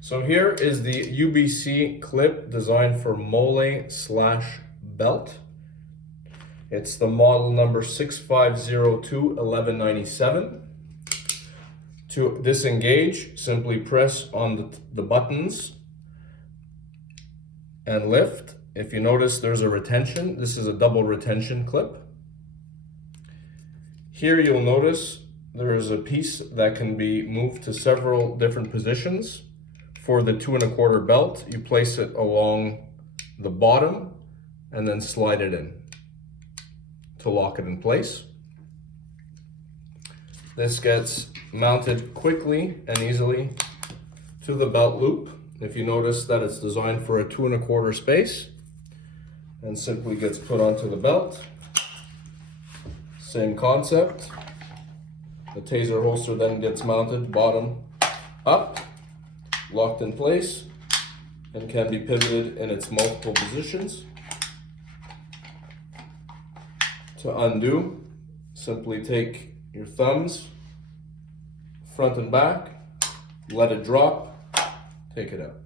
So here is the UBC clip designed for mole/belt. It's the model number 6502-1197. To disengage, simply press on the buttons and lift. If you notice, there's a retention. This is a double retention clip. Here you'll notice there is a piece that can be moved to several different positions. For the 2 1/4 belt, you place it along the bottom and then slide it in to lock it in place. This gets mounted quickly and easily to the belt loop. If you notice that it's designed for a 2 1/4 space, and simply gets put onto the belt. Same concept. The taser holster then gets mounted bottom up, locked in place, and can be pivoted in its multiple positions. To undo, simply take your thumbs, front and back, let it drop, take it out.